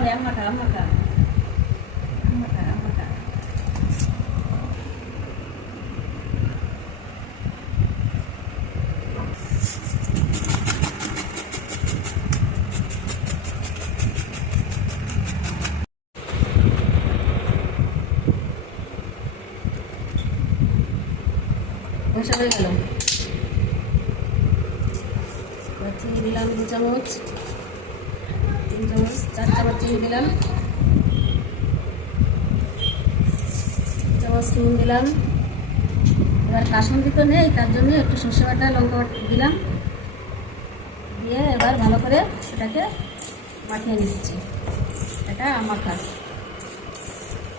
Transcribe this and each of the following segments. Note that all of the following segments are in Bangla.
yang makan. Masya Allah kalau চিনি দিলাম 2 চামচ 3 চামচ 4 চামচ চিনি দিলাম 2 চামচ নুন দিলাম এবার কাসুন্দি তো নেই তার জন্য একটু সরষে বাটা লঙ্কা বাটা দিলাম দিয়ে এবার ভালো করে এটাকে মাখিয়ে নিচ্ছি এটা আমার কাজ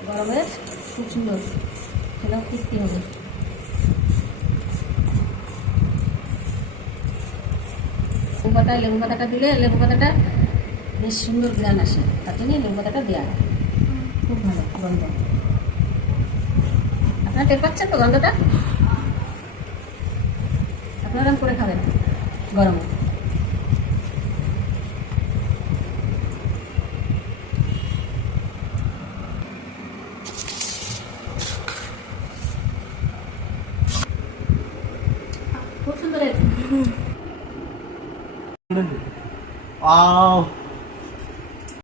গরমের খুব সুন্দর খেলেও তৃপ্তি হবে লেবু পাতাটা দিলে লেবু পাতাটা বেশ সুন্দর গ্রান আসে তার জন্য লেবু পাতাটা দেওয়া হয় খুব ভালো গন্ধ আপনারা টের পাচ্ছেন তো গন্ধটা আপনারা করে খাবেন গরমে খুব সুন্দর হয়েছে